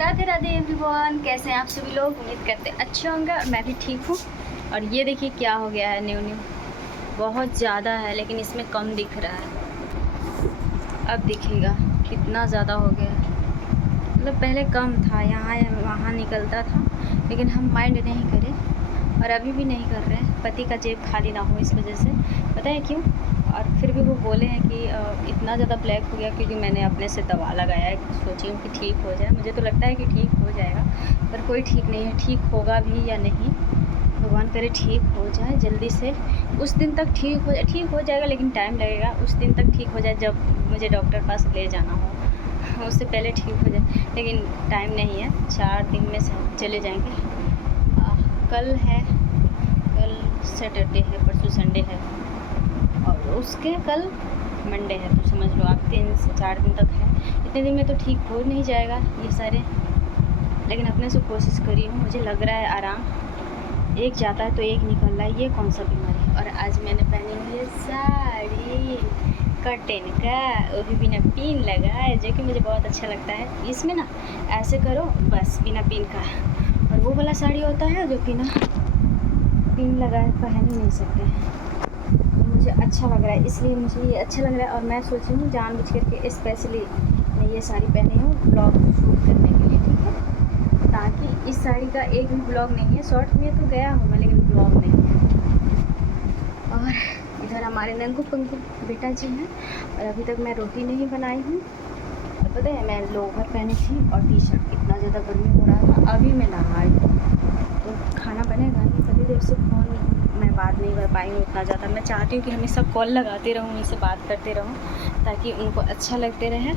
Radhe Radhe everyone, कैसे हैं आप सभी लोग। उम्मीद करते हैं अच्छे होंगे और मैं भी ठीक हूँ। और ये देखिए क्या हो गया है, न्यू बहुत ज़्यादा है लेकिन इसमें कम दिख रहा है। अब दिखेगा कितना ज़्यादा हो गया है। मतलब पहले कम था, यहाँ वहाँ निकलता था लेकिन हम माइंड नहीं करे और अभी भी नहीं कर रहे हैं। पति का जेब खाली ना हो इस वजह से, पता है क्यों। और फिर भी वो बोले हैं कि इतना ज़्यादा ब्लैक हो गया क्योंकि मैंने अपने से दवा लगाया है, सोची हूँ कि ठीक हो जाए। मुझे तो लगता है कि ठीक हो जाएगा पर कोई ठीक नहीं है, ठीक होगा भी या नहीं भगवान करे ठीक हो जाए जल्दी से। उस दिन तक ठीक हो जाए, ठीक हो जाएगा लेकिन टाइम लगेगा। उस दिन तक ठीक हो जाए जब मुझे डॉक्टर पास ले जाना हो, उससे पहले ठीक हो जाए लेकिन टाइम नहीं है। 4 दिन में चले जाएंगे। कल है, कल सैटरडे है, परसों संडे है और उसके कल मंडे है, तो समझ लो आप 3 से 4 दिन तक है। इतने दिन में तो ठीक हो नहीं जाएगा ये सारे, लेकिन अपने से कोशिश करी हूँ। मुझे लग रहा है आराम, एक जाता है तो एक निकल रहा है, ये कौन सा बीमारी है। और आज मैंने पहनी हुई है साड़ी कॉटन का, वो भी बिना पिन लगाए, जो कि मुझे बहुत अच्छा लगता है। इसमें ना ऐसे करो बस बिना पिन का, और वो वाला साड़ी होता है जो कि ना पिन लगाए पहन ही नहीं सकते हैं। मुझे अच्छा लग रहा है इसलिए मुझे ये अच्छा लग रहा है। और मैं सोची हूँ जानबूझ करके स्पेशली मैं ये साड़ी पहनी हूँ ब्लॉग शूट करने के लिए, ठीक है। ताकि इस साड़ी का एक भी ब्लॉग नहीं है, शॉर्ट में तो गया हूँ मैं लेकिन ब्लॉग नहीं है। और इधर हमारे नंगू पंगू बेटा जी हैं और अभी तक मैं रोटी नहीं बनाई हूँ। पता है मैं लोअर पहनी थी और टी शर्ट, इतना ज़्यादा गर्मी हो रहा था। अभी मैं नहाई तो खाना बनेगा नहीं। पति देव से फ़ोन मैं बात नहीं कर पाई हूँ उतना ज़्यादा। मैं चाहती हूँ कि हमेशा कॉल लगाते रहूँ, उनसे बात करते रहूँ ताकि उनको अच्छा लगते रहे।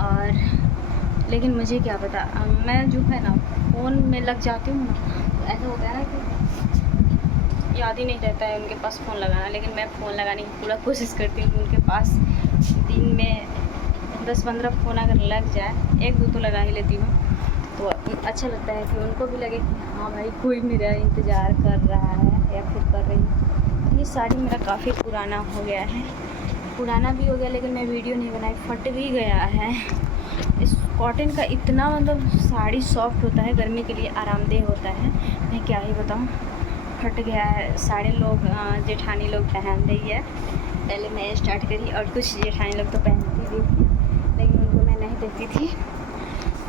और लेकिन मुझे क्या पता, मैं जो है ना फ़ोन में लग जाती हूँ ना, तो ऐसा होता है ना कि याद ही नहीं रहता है उनके पास फ़ोन लगाना। लेकिन मैं फ़ोन लगाने की पूरा कोशिश करती हूँ कि उनके पास दिन में 10-15 फ़ोन अगर लग जाए, 1-2 तो लगा ही लेती हूँ, तो अच्छा लगता है कि उनको भी लगे कि हाँ भाई कोई मेरा इंतज़ार कर रहा है या फिर कर रही है। ये साड़ी मेरा काफ़ी पुराना हो गया है, पुराना भी हो गया लेकिन मैं वीडियो नहीं बनाई, फट भी गया है। इस कॉटन का इतना मतलब साड़ी सॉफ्ट होता है, गर्मी के लिए आरामदेह होता है, मैं क्या ही बताऊँ। फट गया है। सारे लोग जेठानी लोग पहन रही है, पहले मैं स्टार्ट करी और कुछ जेठानी लोग तो पहनती भी थी लेकिन उनको मैं नहीं देखती थी।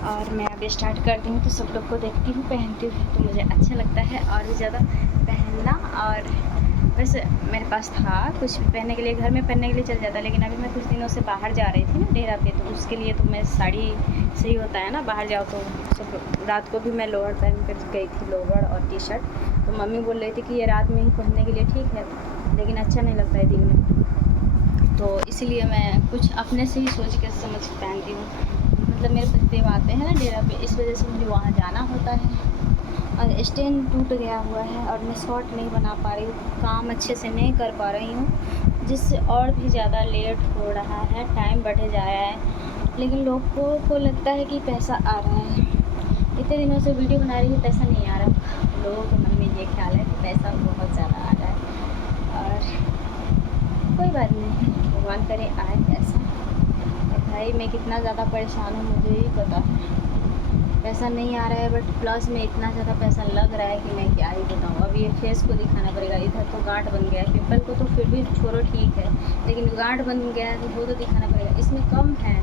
और मैं अभी स्टार्ट कर दी हूँ तो सब लोग को देखती हूँ पहनती हूँ तो मुझे अच्छा लगता है और भी ज़्यादा पहनना। और वैसे मेरे पास था कुछ पहनने के लिए, घर में पहनने के लिए चल जाता, लेकिन अभी मैं कुछ दिनों से बाहर जा रही थी ना डेरा पे, तो उसके लिए तो मैं साड़ी सही होता है ना, बाहर जाओ तो सब। रात को भी मैं लोअर पहन कर गई थी, लोअर और टी शर्ट। तो मम्मी बोल रही थी कि ये रात में ही पहनने के लिए ठीक है लेकिन अच्छा नहीं लगता है दिन में, तो इसलिए मैं कुछ अपने से ही सोच के समझ पहनती हूँ। मतलब मेरे पतिदेव आते हैं ना डेरा पे, इस वजह से मुझे वहाँ जाना होता है और स्टैंड टूट गया हुआ है और मैं शॉर्ट नहीं बना पा रही हूँ, काम अच्छे से नहीं कर पा रही हूँ, जिससे और भी ज़्यादा लेट हो रहा है, टाइम बढ़े जा रहा है। लेकिन लोगों को लगता है कि पैसा आ रहा है। इतने दिनों से वीडियो बना रही हूँ, पैसा नहीं आ रहा। लोगों के मन में ये ख्याल है कि पैसा बहुत ज़्यादा आ रहा है और कोई बात नहीं, भगवान करे आए पैसा। भाई मैं कितना ज़्यादा परेशान हूँ मुझे ही पता है। पैसा नहीं आ रहा है बट प्लस में इतना ज़्यादा पैसा लग रहा है कि मैं क्या ही बताऊँ। अब ये फेस को दिखाना पड़ेगा। इधर तो गांठ बन गया है, पिंपल को तो फिर भी छोड़ो ठीक है, लेकिन गांठ बन गया है तो वो तो दिखाना पड़ेगा। इसमें कम है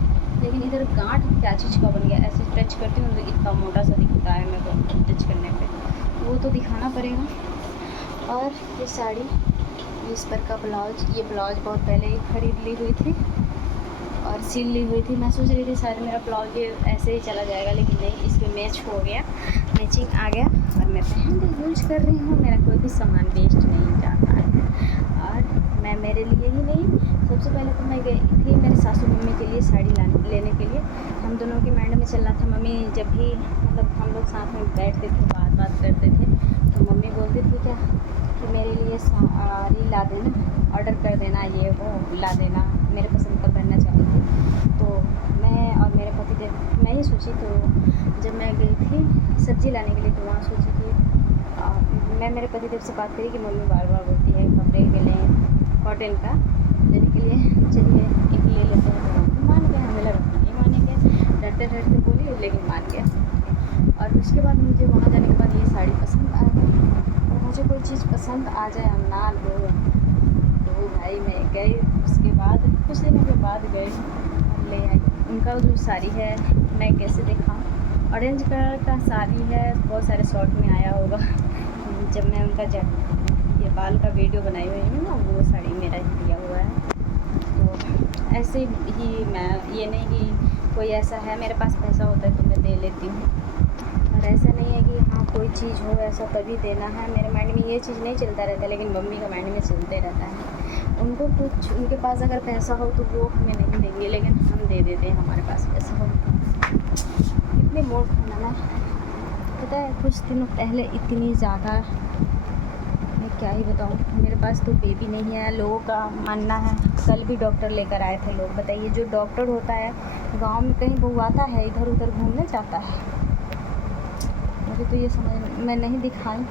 लेकिन इधर गांठ क्या चीज़ का बन गया। ऐसे टच करती हूँ तो इतना मोटा सा दिखता है मेरे को टच करने पर, वो तो दिखाना पड़ेगा। और ये साड़ी, इस पर का ब्लाउज, ये ब्लाउज बहुत पहले ही खरीद ली हुई थी और सिल ली हुई थी। मैं सोच रही थी शायद मेरा ब्लाउज ये ऐसे ही चला जाएगा, लेकिन नहीं, इस पर मैच हो गया, मैचिंग आ गया और मैं पहन के यूज कर रही हूँ। मेरा कोई भी सामान वेस्ट नहीं जाता है। और मैं मेरे लिए ही नहीं, सबसे पहले तो मैं गई थी मेरे सासू मम्मी के लिए साड़ी लेने के लिए। हम दोनों के माइंड में चल रहा था, मम्मी जब भी मतलब हम लोग साथ में बैठते थे, बात करते थे, तो मम्मी बोलती थी क्या कि मेरे लिए साड़ी ला देना, ऑर्डर कर देना, ये वो ला देना, मेरे पसंद का पहनना चाहिए। तो मैं और मेरे पतिदेव, मैं ही सोची, तो जब मैं गई थी सब्ज़ी लाने के लिए तो वहाँ सोची कि मैं मेरे पतिदेव से बात करी कि मम्मी बार बार बोलती है कपड़े के लिए कॉटन का लेने के लिए, चलिए एक ले लेते हैं। तो मान गए, हमें लगा नहीं मानेंगे, डरते डरते बोली लेकिन मान गया। और उसके बाद मुझे वहाँ जाने के बाद ये साड़ी पसंद आ गई। और मुझे कोई चीज़ पसंद आ जाए हम ना लो तो भाई मैं गई, उसके बाद कुछ दिनों के बाद गए और ले आई। उनका जो साड़ी है मैं कैसे दिखाऊँ, ऑरेंज कलर का साड़ी है, बहुत सारे शॉर्ट में आया होगा। जब मैं उनका ये बाल का वीडियो बनाई हुई हूँ ना, वो साड़ी मेरा ही लिया हुआ है। तो ऐसे ही मैं, ये नहीं कि कोई ऐसा है मेरे पास पैसा होता है तो मैं दे लेती हूँ, और ऐसा नहीं है कि हाँ कोई चीज़ हो ऐसा तभी देना है। मेरे माइंड में ये चीज़ नहीं चलता रहता, लेकिन मम्मी का माइंड में चलते रहता है। उनको कुछ, उनके पास अगर पैसा हो तो वो हमें नहीं देंगे, लेकिन हम दे देते हैं हमारे पास पैसा हो। इतनी मूड खाना ना, पता है कुछ दिनों पहले इतनी ज़्यादा, मैं क्या ही बताऊँ, मेरे पास तो बेबी नहीं है। लोगों का मानना है, कल भी डॉक्टर लेकर आए थे लोग। बताइए, जो डॉक्टर होता है गांव में कहीं बउआता है, इधर उधर घूमने जाता है। मुझे तो ये समझ, मैं नहीं दिखाई,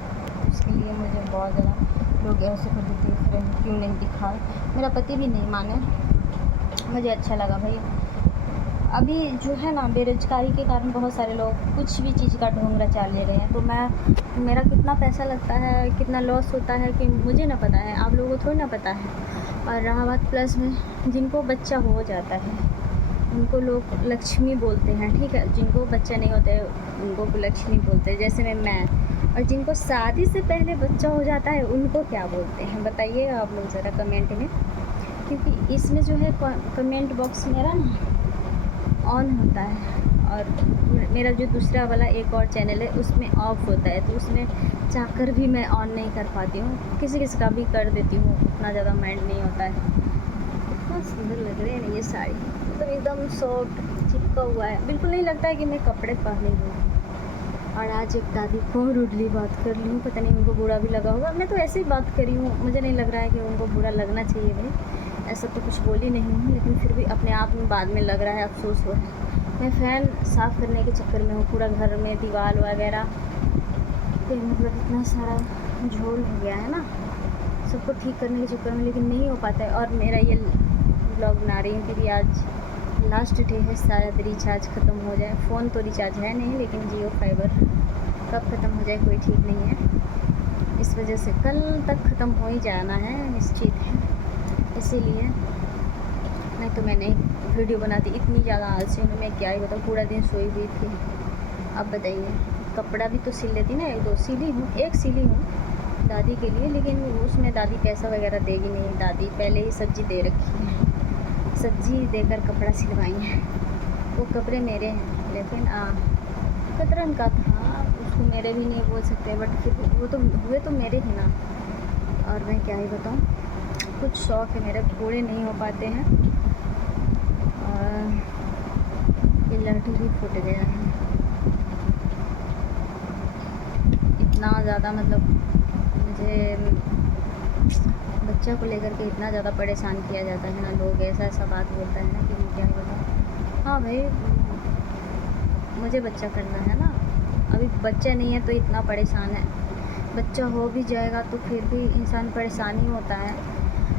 उसके लिए मुझे बहुत ज़्यादा लोग ऐसे कर देख रहे हैं क्यों नहीं दिखाए। मेरा पति भी नहीं माने, मुझे अच्छा लगा भाई। अभी जो है ना, बेरोजगारी के कारण बहुत सारे लोग कुछ भी चीज़ का ढोंग रचा ले रहे हैं। तो मेरा कितना पैसा लगता है, कितना लॉस होता है कि मुझे ना पता है, आप लोगों को थोड़ी ना पता है। और रहा बात प्लस में, जिनको बच्चा हो जाता है उनको लोग लक्ष्मी बोलते हैं, ठीक है। जिनको बच्चा नहीं होता है उनको लक्ष्मी बोलते हैं, जैसे मैं। और जिनको शादी से पहले बच्चा हो जाता है उनको क्या बोलते हैं बताइए आप लोग ज़रा कमेंट में। क्योंकि इसमें जो है कमेंट बॉक्स मेरा ना ऑन होता है, और मेरा जो दूसरा वाला एक और चैनल है उसमें ऑफ होता है, तो उसमें चाहकर भी मैं ऑन नहीं कर पाती हूँ। किसी किसी का भी कर देती हूँ, उतना ज़्यादा माइंड नहीं होता है। इतना सुंदर लग रही है ना ये साड़ी, मतलब एकदम सॉफ्ट चिपका हुआ है, बिल्कुल नहीं लगता है कि मैं कपड़े पहने हुए हूँ। और आज एक दादी को रूडली बात कर ली हूँ, पता नहीं उनको बुरा भी लगा होगा। मैं तो ऐसे ही बात करी हूँ, मुझे नहीं लग रहा है कि उनको बुरा लगना चाहिए भाई, ऐसा तो कुछ बोली नहीं हूँ, लेकिन फिर भी अपने आप में बाद में लग रहा है, अफसोस हो रहा है। मैं फ़ैन साफ़ करने के चक्कर में हूँ, पूरा घर में दीवार वगैरह तो मतलब इतना सारा झोल हो गया है ना, सबको ठीक करने के चक्कर में, लेकिन नहीं हो पाता है। और मेरा ये ब्लॉग बना रही हूँ क्योंकि आज लास्ट डे है, शायद रिचार्ज ख़त्म हो जाए। फ़ोन तो रिचार्ज है नहीं, लेकिन जियो फाइबर कब ख़त्म हो जाए कोई ठीक नहीं है। इस वजह से कल तक ख़त्म हो ही जाना है निश्चित है, इसीलिए नहीं तो मैंने वीडियो बनाती। इतनी ज़्यादा आलसी हूँ मैं, क्या ही बताऊँ, पूरा दिन सोई हुई थी। अब बताइए, कपड़ा भी तो सिल लेती ना, एक दो सिली हूँ, एक सिली हूँ दादी के लिए, लेकिन उसमें दादी पैसा वगैरह देगी नहीं। दादी पहले ही सब्ज़ी दे रखी है, सब्ज़ी देकर कपड़ा सिलवाई है। वो कपड़े मेरे हैं, लेकिन कतरन का था, उसको मेरे भी नहीं बोल सकते, बट फिर वो तो हुए तो मेरे ही ना। और मैं क्या ही बताऊँ, कुछ शौक़ है मेरे पूरे नहीं हो पाते हैं। और ये लहठी भी फूट गया है, इतना ज़्यादा मतलब मुझे बच्चा को लेकर के इतना ज़्यादा परेशान किया जाता है ना, लोग ऐसा बात बोलता है ना कि मैं क्या ही बताऊँ। हाँ भाई, मुझे बच्चा करना है ना, अभी बच्चा नहीं है तो इतना परेशान है। बच्चा हो भी जाएगा तो फिर भी इंसान परेशान ही होता है।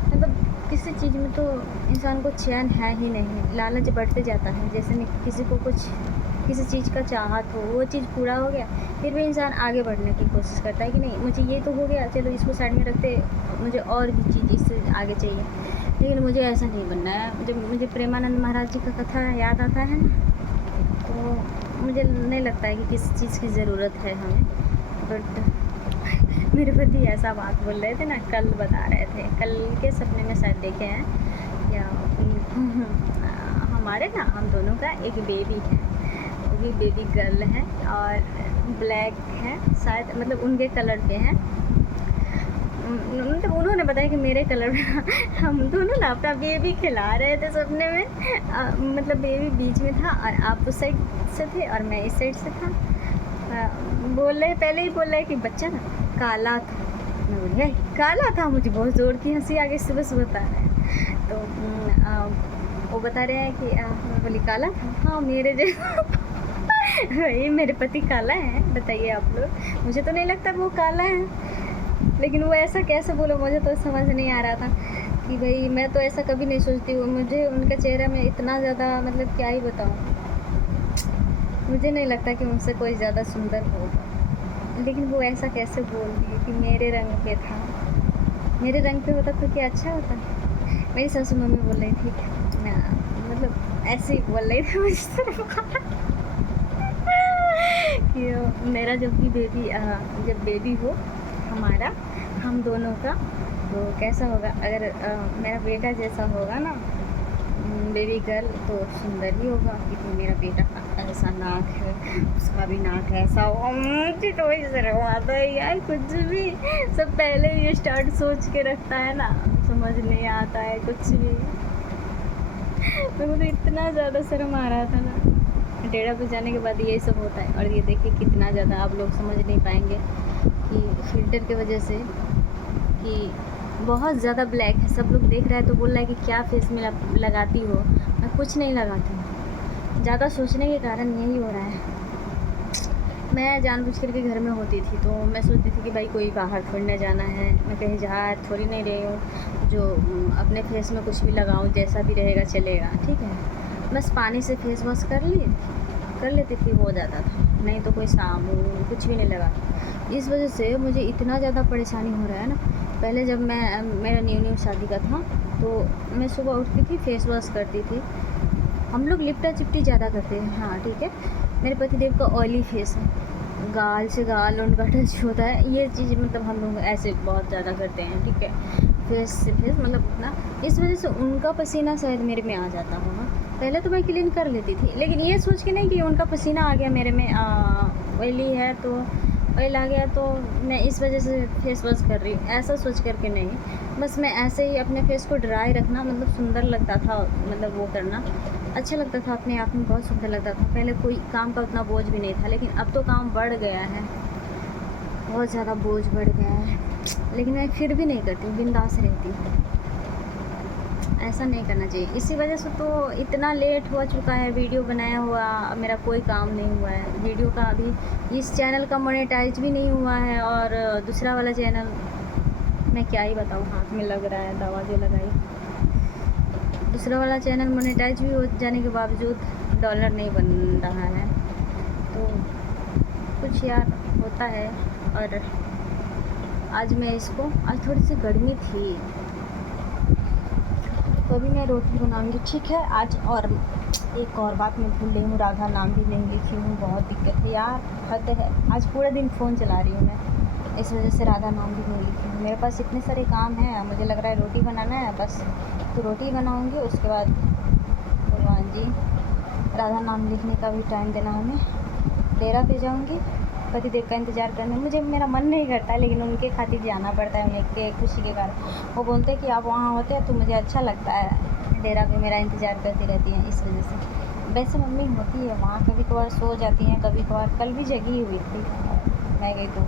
मतलब किसी चीज़ में तो इंसान को चैन है ही नहीं, लालच बढ़ते जाता है। जैसे किसी को कुछ किसी चीज़ का चाहत हो, वो चीज़ पूरा हो गया, फिर भी इंसान आगे बढ़ने की कोशिश करता है कि नहीं मुझे ये तो हो गया, चलो इसको साइड में रखते, मुझे और भी चीज़ इससे आगे चाहिए। लेकिन मुझे ऐसा नहीं बनना है। जब मुझे प्रेमानंद महाराज जी का कथा याद आता है ना, तो मुझे नहीं लगता है कि किसी चीज़ की ज़रूरत है हमें। बट मेरे पति ऐसा बात बोल रहे थे ना, कल बता रहे थे, कल के सपने में शायद देखे हैं या हमारे ना, हम दोनों का एक बेबी है, वो भी बेबी गर्ल है और ब्लैक है शायद, मतलब उनके कलर पे है। मतलब उन्होंने बताया कि मेरे कलर में हम दोनों ना अपना बेबी खिला रहे थे सपने में। मतलब बेबी बीच में था और आप उस साइड से थे और मैं इस साइड से था। बोल रहे, पहले ही बोल रहे कि बच्चा ना काला था। मैं बोल गई काला था, मुझे बहुत ज़ोर की हंसी आ गई। सुबह सुबह बता रहे हैं तो वो बता रहे हैं कि मैं बोली काला था, हाँ मेरे जैसा। भाई मेरे पति काला है, बताइए आप लोग, मुझे तो नहीं लगता वो काला है, लेकिन वो ऐसा कैसे बोलो, मुझे तो समझ नहीं आ रहा था कि भाई मैं तो ऐसा कभी नहीं सोचती हूँ। मुझे उनका चेहरा में इतना ज़्यादा, मतलब क्या ही बताऊँ, मुझे नहीं लगता कि मुझसे कोई ज़्यादा सुंदर होगा, लेकिन वो ऐसा कैसे बोल दिए कि मेरे रंग पे था। मेरे रंग पे होता तो क्या अच्छा होता। मेरी सासू मम्मी बोल रही थी ना, मतलब ऐसे ही बोल रही थी मुझसे कि मेरा जब भी जब बेबी हो हमारा, हम दोनों का, तो कैसा होगा अगर मेरा बेटा जैसा होगा ना, बेबी गर्ल, तो सुंदर ही होगा, क्योंकि मेरा बेटा का ऐसा नाक है, उसका भी नाक ऐसा हो। मुझे तो वही शर्म आता है यार, कुछ भी सब पहले ये स्टार्ट सोच के रखता है ना, समझ नहीं आता है कुछ भी। मेरे को तो इतना ज़्यादा शर्म आ रहा था ना, डेरा पे जाने के बाद यही सब होता है। और ये देखिए कितना ज़्यादा आप लोग समझ नहीं पाएंगे कि फ़िल्टर की वजह से कि बहुत ज़्यादा ब्लैक है। सब लोग देख रहा है तो बोल रहा है कि क्या फेस में लगाती हो। मैं कुछ नहीं लगाती हूँ, ज़्यादा सोचने के कारण यही हो रहा है। मैं जानबूझ करके घर में होती थी तो मैं सोचती थी कि भाई कोई बाहर थोड़ी जाना है, मैं कहीं जा थोड़ी नहीं रही हूँ जो अपने फेस में कुछ भी लगाऊँ, जैसा भी रहेगा चलेगा, ठीक है। बस पानी से फेस वॉश कर लेती थी, हो जाता था, नहीं तो कोई साबुन कुछ भी नहीं लगा। इस वजह से मुझे इतना ज़्यादा परेशानी हो रहा है ना। पहले जब मेरा न्यू शादी का था तो मैं सुबह उठती थी, फेस वॉश करती थी। हम लोग लिपटा चिपटी ज़्यादा करते हैं, हाँ ठीक है। मेरे पतिदेव का ऑयली फेस है, गाल से गाल उनका टच होता है, ये चीज़ मतलब हम लोग ऐसे बहुत ज़्यादा करते हैं, ठीक है। फेस से फेस मतलब उतना, इस वजह से उनका पसीना शायद मेरे में आ जाता होगा। पहले तो मैं क्लीन कर लेती थी, लेकिन ये सोच के नहीं कि उनका पसीना आ गया मेरे में, ऑयली है तो ऑयल आ गया तो मैं इस वजह से फेस वॉश कर रही हूँ, ऐसा सोच करके नहीं। बस मैं ऐसे ही अपने फेस को ड्राई रखना, मतलब सुंदर लगता था, मतलब वो करना अच्छा लगता था, अपने आप में बहुत सुंदर लगता था। पहले कोई काम का उतना बोझ भी नहीं था, लेकिन अब तो काम बढ़ गया है, बहुत ज़्यादा बोझ बढ़ गया है। लेकिन मैं फिर भी नहीं करती, बिंदास रहती हूँ। ऐसा नहीं करना चाहिए। इसी वजह से तो इतना लेट हो चुका है, वीडियो बनाया हुआ मेरा कोई काम नहीं हुआ है। वीडियो का अभी इस चैनल का मोनेटाइज भी नहीं हुआ है, और दूसरा वाला चैनल मैं क्या ही बताऊँ, हाथ में लग रहा है दवा जो लगाई। दूसरा वाला चैनल मोनेटाइज भी हो जाने के बावजूद डॉलर नहीं बन रहा है, तो कुछ यार होता है। और आज मैं इसको, आज थोड़ी सी गर्मी थी तो अभी मैं रोटी बनाऊंगी, ठीक है आज। और एक और बात मैं भूल रही हूँ, राधा नाम भी नहीं लिखी हूँ, बहुत दिक्कत है यार, हद है। आज पूरा दिन फ़ोन चला रही हूँ मैं, इस वजह से राधा नाम भी नहीं लिखी हूँ। मेरे पास इतने सारे काम हैं, मुझे लग रहा है रोटी बनाना है बस, तो रोटी बनाऊँगी, उसके बाद भगवान जी राधा नाम लिखने का भी टाइम देना हमें। डेरा पे जाऊँगी, पतिदेव का इंतज़ार करने, मुझे मेरा मन नहीं करता, लेकिन उनके खातिर जाना पड़ता है, उनके खुशी के कारण। वो बोलते हैं कि आप वहाँ होते हैं तो मुझे अच्छा लगता है, डेरा पे मेरा इंतज़ार करती रहती हैं, इस वजह से। वैसे मम्मी होती है वहाँ, कभी कभार सो जाती हैं, कभी कभार, कल भी जगी हुई थी, मैं गई तो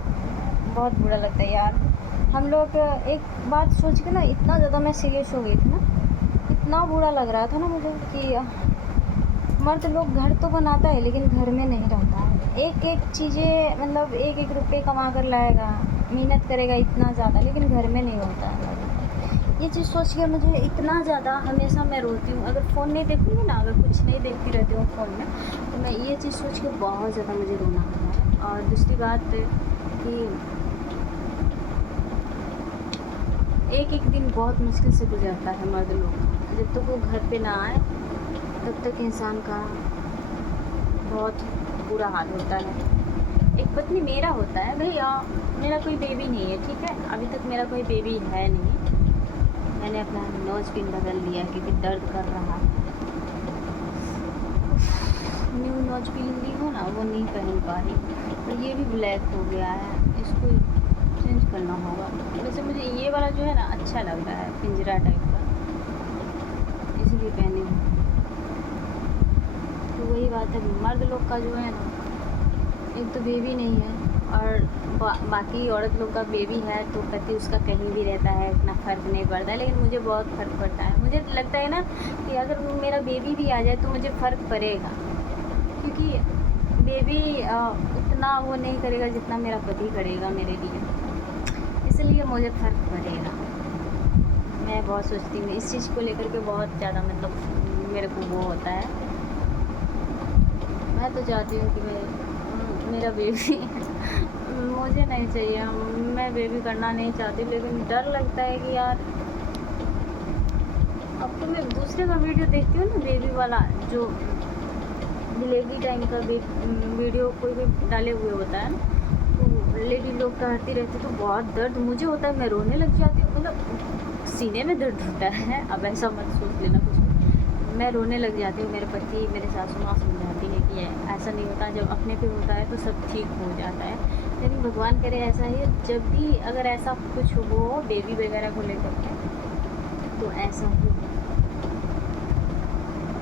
बहुत बुरा लगता है यार। हम लोग एक बात सोच के ना, इतना ज़्यादा मैं सीरियस हो गई थी ना, इतना बुरा लग रहा था ना मुझे कि मर्द लोग घर तो बनाता है लेकिन घर में नहीं रहता है। एक एक चीज़ें मतलब एक एक रुपये कमा कर लाएगा, मेहनत करेगा इतना ज़्यादा, लेकिन घर में नहीं होता है। ये चीज़ सोच के मुझे इतना ज़्यादा, हमेशा मैं रोती हूँ अगर फ़ोन नहीं देखूँगी ना, अगर कुछ नहीं देखती रहती हूँ फ़ोन में, तो मैं ये चीज़ सोच के बहुत ज़्यादा मुझे रोना आता है। और दूसरी बात कि एक एक दिन बहुत मुश्किल से गुजरता है मर्द लोग का, जब तक वो घर पे ना आए तब तक इंसान का बहुत बुरा हाल होता है। एक पत्नी मेरा होता है भैया, मेरा कोई बेबी नहीं है, ठीक है, अभी तक मेरा कोई बेबी है नहीं। मैंने अपना नोज पिन बदल दिया क्योंकि दर्द कर रहा है। न्यू नोज पिन ली हो ना, वो नहीं पहन पा रही, और ये भी ब्लैक हो गया है, इसको चेंज करना होगा। वैसे मुझे ये वाला जो है ना अच्छा लग रहा है, पिंजरा टाइप का, इसलिए पहने हूँ। तो वही बात है, मर्द लोग का जो है ना, एक तो बेबी नहीं है, और बाकी औरत लोग का बेबी है तो पति उसका कहीं भी रहता है, इतना फ़र्क नहीं पड़ता है। लेकिन मुझे बहुत फ़र्क पड़ता है, मुझे लगता है ना कि अगर मेरा बेबी भी आ जाए तो मुझे फ़र्क पड़ेगा, क्योंकि बेबी उतना वो नहीं करेगा जितना मेरा पति करेगा मेरे लिए, इसलिए मुझे फ़र्क पड़ेगा। मैं बहुत सोचती हूँ इस चीज़ को लेकर के, बहुत ज़्यादा मतलब मेरे को वो होता है। मैं तो चाहती हूँ कि मेरा बेबी मुझे नहीं चाहिए, मैं बेबी करना नहीं चाहती, लेकिन डर लगता है कि यार अब तो मैं दूसरे का वीडियो देखती हूँ ना, बेबी वाला जो डिलीवरी टाइम का वीडियो कोई भी डाले हुए होता है ना, तो लेडी लोग कहती रहती तो बहुत दर्द मुझे होता है, मैं रोने लग जाती हूँ, मतलब सीने में दर्द होता है। अब ऐसा मत सोच लेना कुछ भी, मैं रोने लग जाती हूँ। मेरे पति मेरे सासू माँ समझाती है कि ऐसा नहीं होता, जब अपने पे होता है तो सब ठीक हो जाता है, लेकिन भगवान करे ऐसा ही, जब भी अगर ऐसा कुछ हो बेबी वगैरह को लेकर के तो ऐसा ही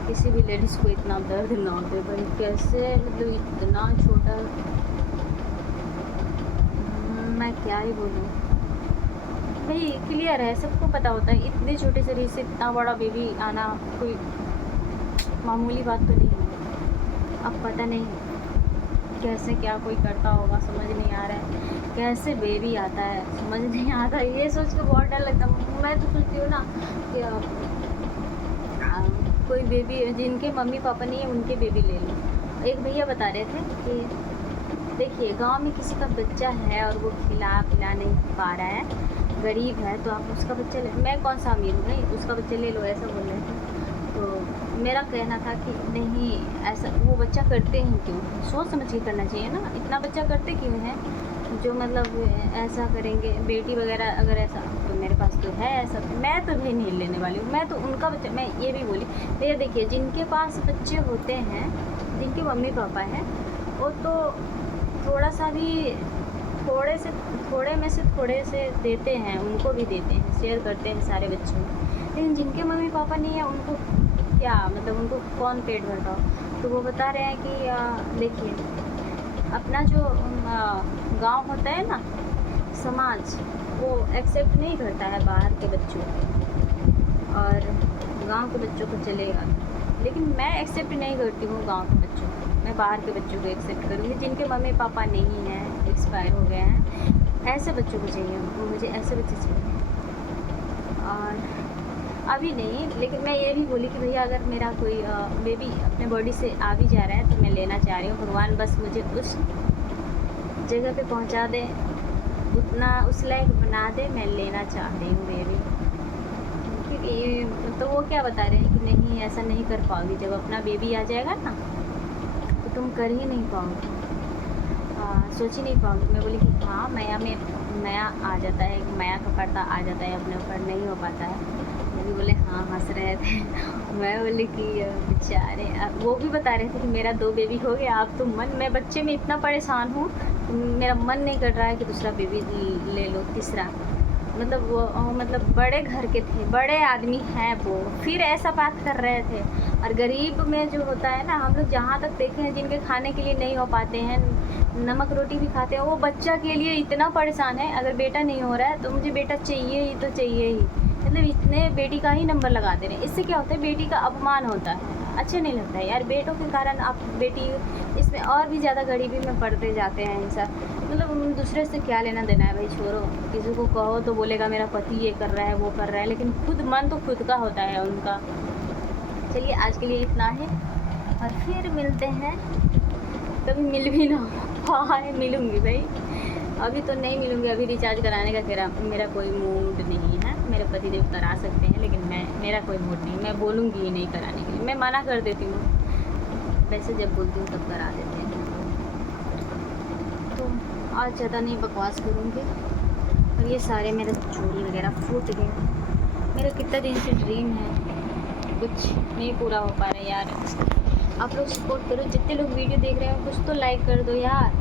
किसी भी लेडीज़ को इतना दर्द ना होते भाई, कैसे मतलब इतना छोटा, मैं क्या ही बोलूँ भाई, क्लियर है सबको पता होता है इतने छोटे शरीर से इतना बड़ा बेबी आना कोई मामूली बात तो नहीं है। अब पता नहीं कैसे क्या कोई करता होगा, समझ नहीं आ रहा है कैसे बेबी आता है, समझ नहीं आता, ये सोच के बहुत डर लगता है। मैं तो सोचती हूँ ना कि कोई बेबी जिनके मम्मी पापा नहीं है उनके बेबी ले लो। एक भैया बता रहे थे कि देखिए गांव में किसी का बच्चा है और वो खिला पिला नहीं पा रहा है, गरीब है, तो आप उसका बच्चा ले, मैं कौन सा अमीर हूँ नहीं, उसका बच्चा ले लो, ऐसा बोल रहे थे। तो मेरा कहना था कि नहीं, ऐसा वो बच्चा करते हैं क्यों, सोच समझ के करना चाहिए ना, इतना बच्चा करते क्यों हैं जो मतलब ऐसा करेंगे। बेटी वगैरह अगर ऐसा, तो मेरे पास तो है ऐसा, मैं तो भी नहीं लेने वाली हूँ, मैं तो उनका बच्चा, मैं ये भी बोली भैया देखिए जिनके पास बच्चे होते हैं, जिनके मम्मी पापा हैं, वो तो थोड़ा सा भी थोड़े में से थोड़े से देते हैं, उनको भी देते हैं, शेयर करते हैं सारे बच्चों में, लेकिन जिनके मम्मी पापा नहीं है उनको क्या मतलब, उनको कौन पेट भरता हो। तो वो बता रहे हैं कि देखिए अपना जो गांव होता है ना, समाज, वो एक्सेप्ट नहीं करता है बाहर के बच्चों को, और गांव के बच्चों को चलेगा, लेकिन मैं एक्सेप्ट नहीं करती हूँ गांव के बच्चों को, मैं बाहर के बच्चों को एक्सेप्ट करूँगी। जिनके मम्मी पापा नहीं हैं, एक्सपायर हो गए हैं, ऐसे बच्चों को चाहिए, मुझे ऐसे बच्चे चाहिए। और अभी नहीं, लेकिन मैं ये भी बोली कि भैया अगर मेरा कोई बेबी अपने बॉडी से आ भी जा रहा है तो मैं लेना चाह रही हूँ, भगवान बस मुझे उस जगह पे पहुँचा दे, उतना उस लायक बना दे, मैं लेना चाहती हूँ बेबी। क्योंकि तो वो क्या बता रहे हैं कि नहीं ऐसा नहीं कर पाओगी, जब अपना बेबी आ जाएगा ना तो तुम कर ही नहीं पाओगी, सोच ही नहीं पाओगी। मैं बोली कि हाँ माया आ जाता है, माया का पर्दा आ जाता है अपने ऊपर, नहीं हो पाता है। वो भी बोले हाँ, हंस रहे थे। मैं बोली कि बेचारे, वो भी बता रहे थे कि मेरा 2 बेबी हो गया, अब तो मैं बच्चे में इतना परेशान हूँ, मेरा मन नहीं कर रहा है कि दूसरा बेबी ले लो, तीसरा। मतलब वो मतलब बड़े घर के थे, बड़े आदमी हैं वो, फिर ऐसा बात कर रहे थे। और गरीब में जो होता है ना, हम लोग जहाँ तक देखे हैं जिनके खाने के लिए नहीं हो पाते हैं, नमक रोटी भी खाते हैं, वो बच्चा के लिए इतना परेशान है। अगर बेटा नहीं हो रहा है तो मुझे बेटा चाहिए ही, तो चाहिए ही, मतलब इतने बेटी का ही नंबर लगा दे रहे हैं। इससे क्या होता है, बेटी का अपमान होता है, अच्छा नहीं लगता है यार। बेटों के कारण आप बेटी इसमें और भी ज़्यादा गरीबी में पड़ते जाते हैं इंसान, मतलब दूसरे से क्या लेना देना है भाई, छोड़ो। किसी को कहो तो बोलेगा मेरा पति ये कर रहा है वो कर रहा है, लेकिन खुद मन तो खुद का होता है उनका। चलिए आज के लिए इतना है, और फिर मिलते हैं, कभी मिल भी ना पाए, मिलूँगी भाई, अभी तो नहीं मिलूँगी, अभी रिचार्ज कराने का मेरा कोई मूड नहीं है। मेरे पतिदेव करा सकते हैं, लेकिन मेरा कोई मूड नहीं, मैं बोलूँगी ही नहीं कराने के लिए, मैं मना कर देती हूँ, वैसे जब बोलती हूँ तब करा देते हैं। तो आज ज़्यादा नहीं बकवास करूँगी। और ये सारे मेरे चूड़ी वगैरह फूट गए, मेरा कितना दिन से ड्रीम है, कुछ नहीं पूरा हो पा रहा यार। आप लोग सपोर्ट करो, जितने लोग वीडियो देख रहे हो कुछ तो लाइक कर दो यार।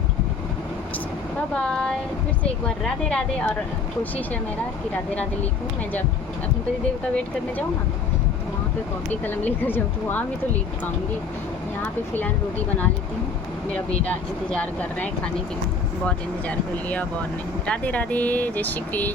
बाय बाय, फिर से एक बार राधे राधे। और कोशिश है मेरा कि राधे राधे लिखूँ, मैं जब अपने पतिदेव का वेट करने जाऊँ ना, तो वहाँ पे कॉपी कलम लेकर जाऊँ, तो वहाँ भी तो लिख पाऊँगी। यहाँ पे फ़िलहाल रोटी बना लेती हूँ, मेरा बेटा इंतज़ार कर रहा है खाने के लिए, बहुत इंतज़ार कर लिया अब और नहीं। राधे राधे, जय श्री कृष्ण।